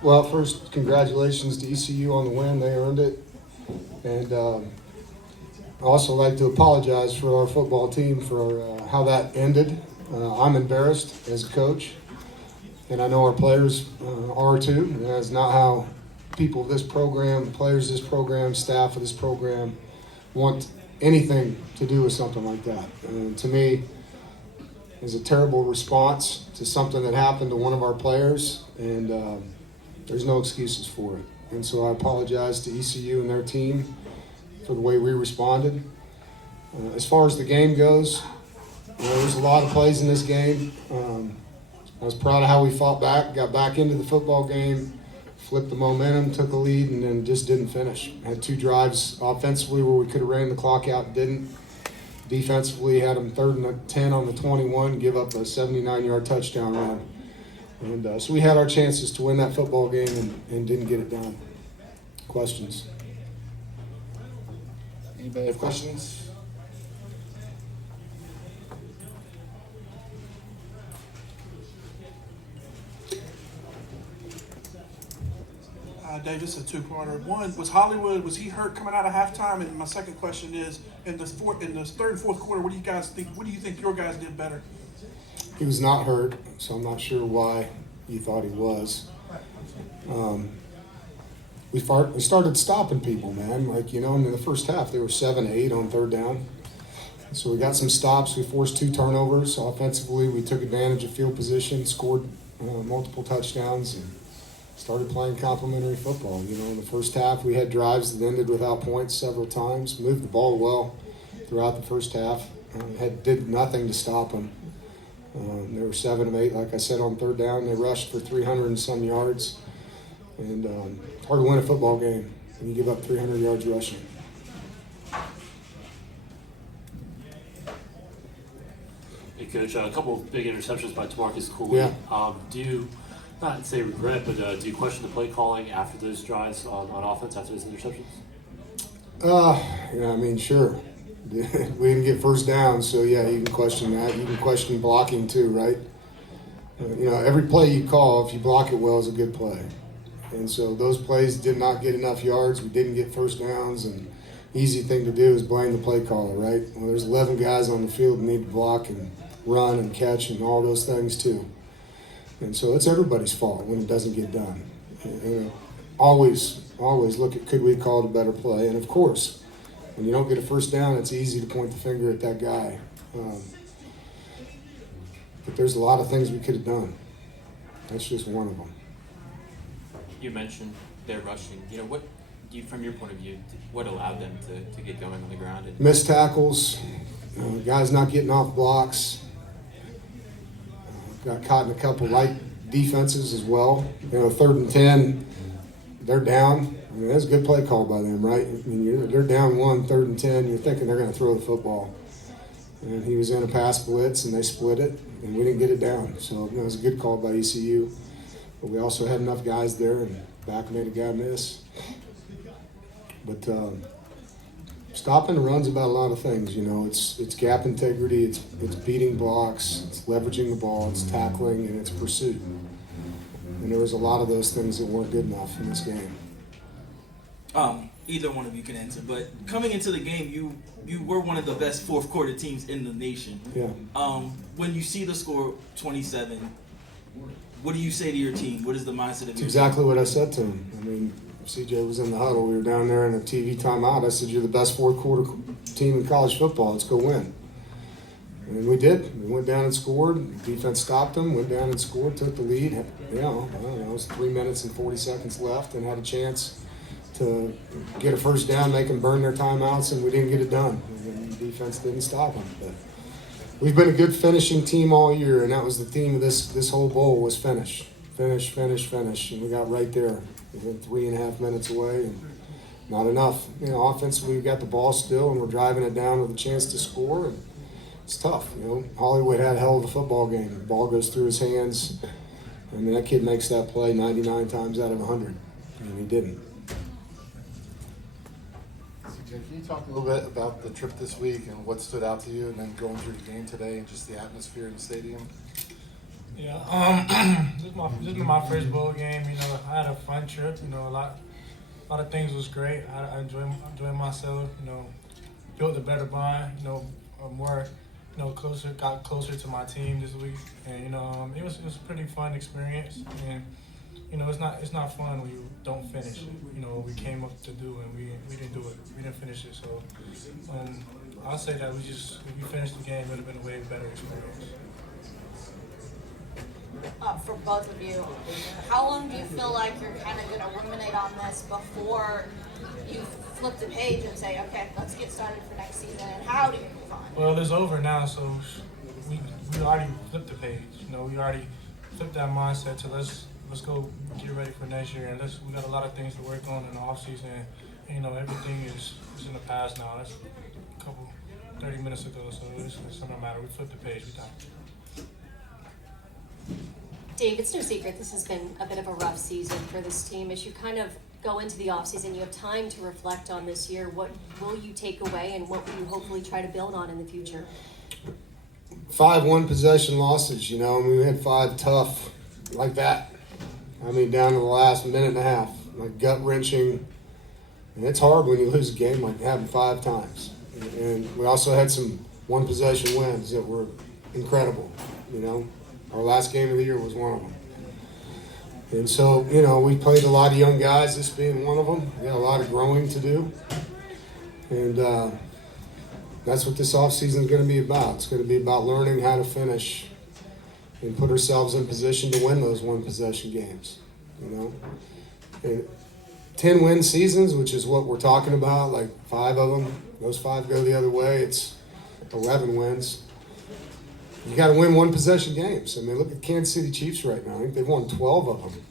Well, first, congratulations to ECU on the win. They earned it. And I also like to apologize for our football team for how that ended. I'm embarrassed as a coach, and I know our players are too. That's not how people of this program, players of this program, staff of this program want anything to do with something like that. And to me, it's a terrible response to something that happened to one of our players, and there's no excuses for it. And so I apologize to ECU and their team for the way we responded. As far as the game goes, there's a lot of plays in this game. I was proud of how we fought back, got back into the football game, flipped the momentum, took a lead, and then just didn't finish. Had 2 drives offensively where we could have ran the clock out, didn't. Defensively, had them 3rd and 10 on the 21, give up a 79-yard touchdown run. And so we had our chances to win that football game and didn't get it done. Questions? Anybody have questions? Davis, a two-parter. One, was he hurt coming out of halftime? And my second question is, in the third and fourth quarter, what do you guys think? What do you think your guys did better? He was not hurt, so I'm not sure why you thought he was. We started stopping people, man. Like, in the first half, they were 7-8 on 3rd down. So we got some stops. We forced 2 turnovers. Offensively, we took advantage of field position, scored multiple touchdowns, and started playing complimentary football. In the first half, we had drives that ended without points several times, moved the ball well throughout the first half, did nothing to stop them. They were 7 of 8, like I said, on 3rd down. They rushed for 300 and some yards. And it's hard to win a football game when you give up 300 yards rushing. Hey, Coach, a couple of big interceptions by Tamarcus Cooley. Yeah. Do you, not say regret, but do you question the play calling after those drives on offense, after those interceptions? Sure. We didn't get first down, so yeah, you can question that. You can question blocking too, right? Every play you call, if you block it well, is a good play. And so those plays did not get enough yards. We didn't get first downs, and easy thing to do is blame the play caller, right? Well, there's 11 guys on the field that need to block and run and catch and all those things too. And so it's everybody's fault when it doesn't get done. Always look at, could we have called a better play? And of course, when you don't get a first down, it's easy to point the finger at that guy. But there's a lot of things we could have done. That's just one of them. You mentioned their rushing. From your point of view, what allowed them to get going on the ground? Missed tackles, guys not getting off blocks, got caught in a couple light defenses as well. 3rd and 10, they're down. That's a good play call by them, right? They're down 1, 3rd and 10. You're thinking they're going to throw the football. And he was in a pass blitz, and they split it, and we didn't get it down. So it was a good call by ECU. But we also had enough guys there, and back made a guy miss. But stopping the run's about a lot of things. It's gap integrity, it's beating blocks, it's leveraging the ball, it's tackling, and it's pursuit. And there was a lot of those things that weren't good enough in this game. Either one of you can answer, but coming into the game, you were one of the best fourth quarter teams in the nation. Yeah. When you see the score 27, what do you say to your team? What is the mindset of It's your exactly what I said to him. CJ was in the huddle. We were down there in a TV timeout. I said, "You're the best fourth quarter team in college football. Let's go win." And we did. We went down and scored. Defense stopped them, went down and scored, took the lead. It was 3 minutes and 40 seconds left and had a chance to get a first down, make them burn their timeouts, and we didn't get it done. And the defense didn't stop them. But we've been a good finishing team all year, and that was the theme of this whole bowl was finish. Finish, finish, finish. And we got right there. We were 3.5 minutes away, and not enough. Offensively, we got the ball still, and we're driving it down with a chance to score. And it's tough. Hollywood had a hell of a football game. The ball goes through his hands. That kid makes that play 99 times out of 100, and he didn't. CJ, can you talk a little bit about the trip this week and what stood out to you, and then going through the game today and just the atmosphere in the stadium? Yeah, this is my first bowl game. You know, I had a fun trip. You know, a lot of things was great. I enjoyed myself. You know, built a better bond. You know, more, you know, got closer to my team this week, and you know, it was a pretty fun experience. And you know, it's not fun when you don't finish. You know, what we came up to do, and we didn't do it. We didn't finish it. So, I'll say that if we finished the game, it would have been a way better experience. For both of you, how long do you feel like you're kind of going to ruminate on this before you flip the page and say, okay, let's get started for next season, and how do you move on? Well, it's over now, so we already flipped the page. You know, we already flipped that mindset. So let's go get ready for next year, and we got a lot of things to work on in the off season. And, you know, everything is in the past now. That's a couple 30 minutes ago, so it's no matter. We flipped the page. We done. Dave, it's no secret this has been a bit of a rough season for this team. As you kind of go into the offseason, you have time to reflect on this year. What will you take away, and what will you hopefully try to build on in the future? 5 one-possession losses, you know. I mean, we had 5 tough like that. I mean, down to the last minute and a half, like gut-wrenching. And it's hard when you lose a game like having 5 times. And we also had some one-possession wins that were incredible, you know. Our last game of the year was one of them. And so, you know, we played a lot of young guys, this being one of them. We got a lot of growing to do. And that's what this offseason is going to be about. It's going to be about learning how to finish and put ourselves in position to win those one-possession games, you know. And 10-win seasons, which is what we're talking about, like 5 of them, those 5 go the other way, it's 11 wins. You got to win one-possession games. I mean, look at Kansas City Chiefs right now. I think they've won 12 of them.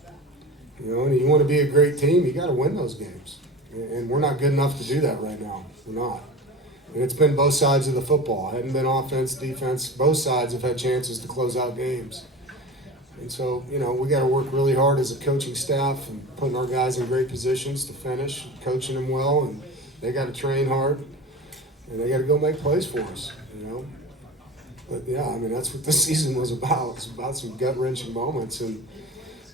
You know, and you want to be a great team, you got to win those games. And we're not good enough to do that right now. We're not. And it's been both sides of the football. It hadn't been offense, defense. Both sides have had chances to close out games. And so, you know, we got to work really hard as a coaching staff and putting our guys in great positions to finish, coaching them well, and they got to train hard, and they got to go make plays for us, you know. But, yeah, I mean, that's what this season was about. It's about some gut-wrenching moments. And,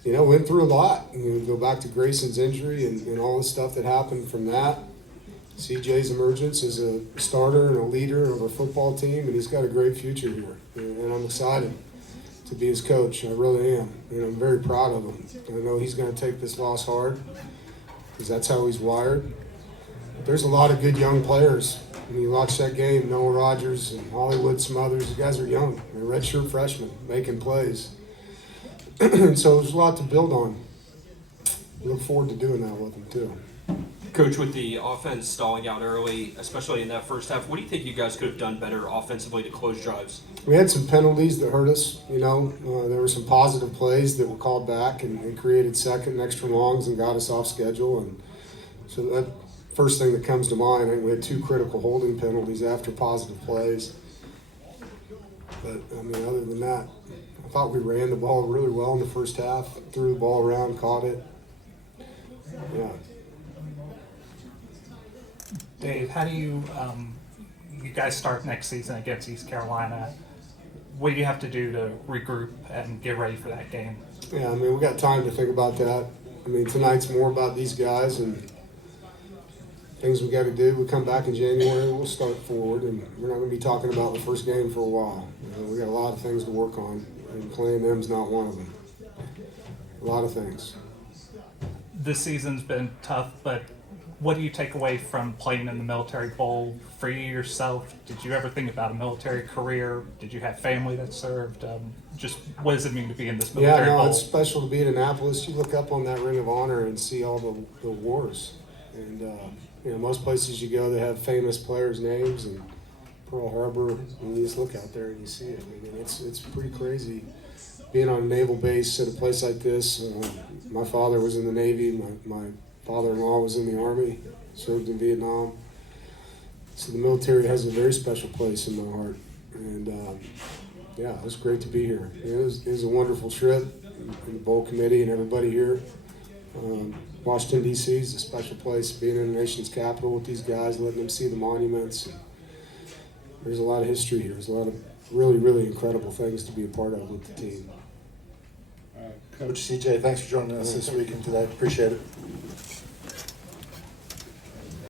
you know, went through a lot. You know, go back to Grayson's injury and all the stuff that happened from that. CJ's emergence as a starter and a leader of our football team, and he's got a great future here. And I'm excited to be his coach. I really am. And I'm very proud of him. I know he's going to take this loss hard because that's how he's wired. But there's a lot of good young players. When you watch that game, Noah Rogers and Hollywood Smothers, the guys are young. They're redshirt freshmen making plays. And so there's a lot to build on. Look forward to doing that with them, too. Coach, with the offense stalling out early, especially in that first half, what do you think you guys could have done better offensively to close drives? We had some penalties that hurt us, you know. There were some positive plays that were called back and created second and extra longs and got us off schedule. And so that first thing that comes to mind, I think we had 2 critical holding penalties after positive plays. But, I mean, other than that, I thought we ran the ball really well in the first half, threw the ball around, caught it. Yeah. Dave, how do you guys start next season against East Carolina? What do you have to do to regroup and get ready for that game? Yeah, I mean, we got time to think about that. I mean, tonight's more about these guys and things we got to do. We come back in January, we'll start forward, and we're not going to be talking about the first game for a while. You know, we got a lot of things to work on, and playing them's not one of them. A lot of things. This season's been tough, but what do you take away from playing in the Military Bowl for you yourself? Did you ever think about a military career? Did you have family that served? Just what does it mean to be in this military bowl? Yeah, no, it's special to be in Annapolis. You look up on that Ring of Honor and see all the wars. And, you know, most places you go, they have famous players' names and Pearl Harbor. And you just look out there and you see it. I mean, it's pretty crazy being on a naval base at a place like this. My father was in the Navy. My father-in-law was in the Army, served in Vietnam. So the military has a very special place in my heart. And, yeah, it was great to be here. It was a wonderful trip, and the bowl committee and everybody here. Washington, D.C. is a special place, being in the nation's capital with these guys, letting them see the monuments. There's a lot of history here. There's a lot of really, really incredible things to be a part of with the team. Coach CJ, thanks for joining us this week and today. Appreciate it.